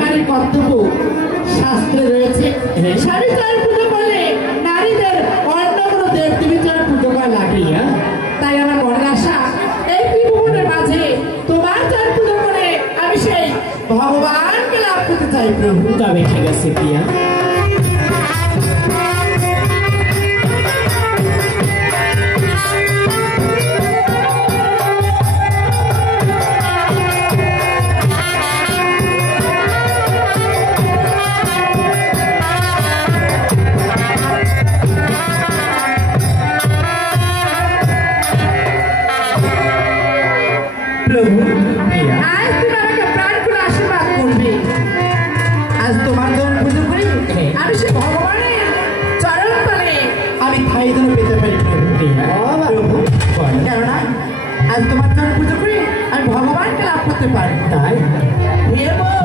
নারীর কর্তব্য শাস্ত্রে রয়েছে। স্বামী চরণ পুজো করলে নারীদের অন্য কোনো দেব দেবী চরণ পুজো করা লাগে। তাই আমার মনের আশা এই ত্রিভুবনের মাঝে তোমার চরণ পুজো করে আমি সেই ভগবানকে লাভ করতে চাই প্রভু। তবে ঠিক আছে প্রিয়া, প্রভু আজ তুমি আমাকে প্রাণ খুলে আশীর্বাদ করবে। আজ তোমার চরণ পুজো করি আমি সে ভগবানের চরণ তলে আমি ঠাই যেন পেতে পারি প্রভু। প্রভু কেননা আজ তোমার চরণ পুজো করি আমি ভগবানকে লাভ করতে পারি। তাই দেবতা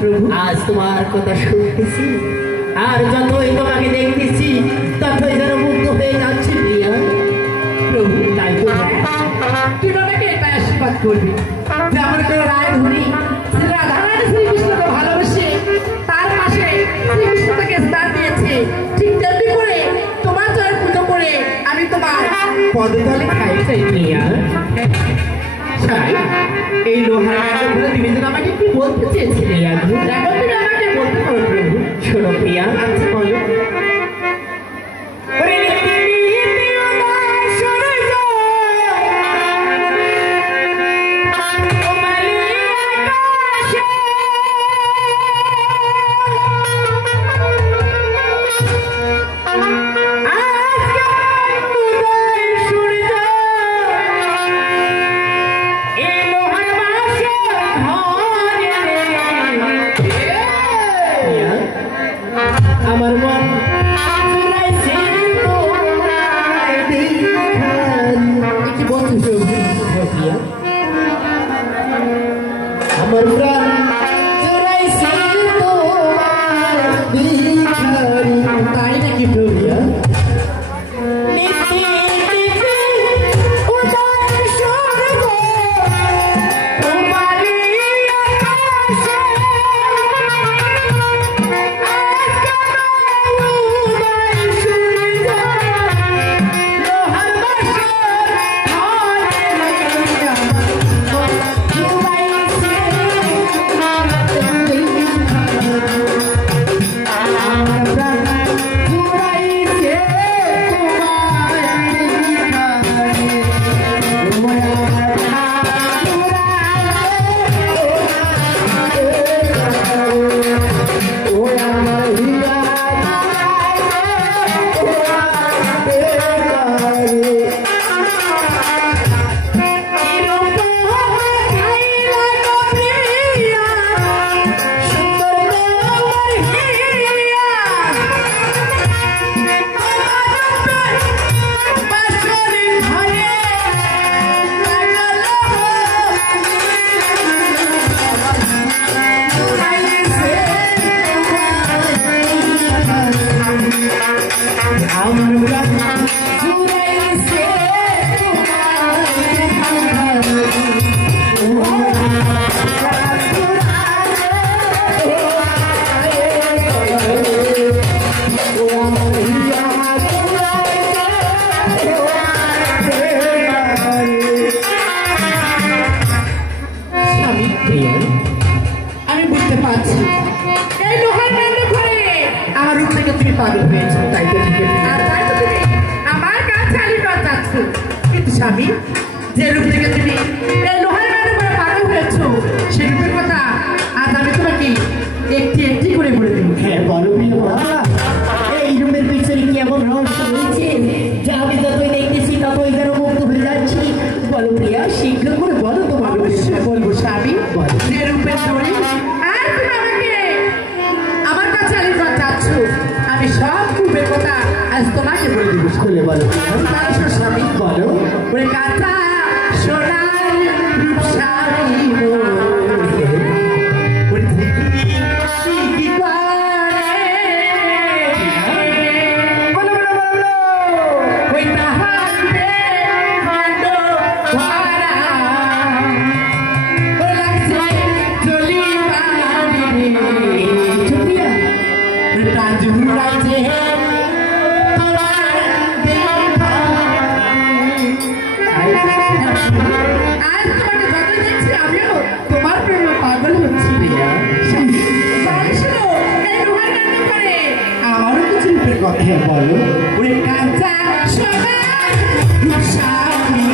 প্রভু আজ তোমার কথা শুনতেছি আর যতই তোমাকে দেখতেছি ততই যেন মুগ্ধ হয়ে যাচ্ছি প্রিয়া। প্রভু তাই তো তুমি আমাকে এটা আশীর্বাদ করবি যে আমার কোনো রায় ধনী রাধারানী শ্রীকৃষ্ণকে ভালোবেসে তার পাশে শ্রীকৃষ্ণ তাকে স্থান দিয়েছে, ঠিক তেমনি করে তোমার চরণ পুজো করে আমি তোমার পদতলে খাই চাই প্রিয়া। সাই এই লোহার কাছে বলে তুমি যেন আমাকে কি বলতে চেয়েছিলে এখন তুমি আমাকে বলতে পারো প্রভু। শোনো প্রিয়া, আচ্ছা বলো। আমার মন কি বলছো প্রভু? প্রিয়া, আমার প্রাণ জোড়াইছে তোমার ভিখারি। তাই নাকি প্রভু? আমি বুঝতে পারছি এই লোহার কাণ্ড করে আমার রূপ থেকে তুমি পাগল হয়েছো, তাই তো আর তাই তো তুমি আমার কাছে আলিবাদ যাচ্ছ। কিন্তু স্বামী, যে রূপ থেকে তুমি এই লোহার কাণ্ড করে পাগল হয়েছো সেই রূপের কথা আজ আমি তোমাকে একটি একটি করে বলে দেব। হ্যাঁ বলো প্রিয়া, এই রুমের পিছনে কি এমন রহস্য রয়েছে যা আমি যতই দেখতেছি ততই যেন মুগ্ধ হয়ে যাচ্ছি। বলো প্রিয়া, শীঘ্র করে বলো তো। অবশ্যই বলবো স্বামী, যে রূপের চড়ি আর তুমি আমাকে আমার কাছে আলিবাদ যাচ্ছ, আমি সব রূপের কথা আজ তোমাকে বলে দেবো। খুলে বলো স্বামী বলো। ওরে কাঁথা সোনার রূপসারি হ্যাঁ বলো। ওরে কাঁচা সোনা রূপসারি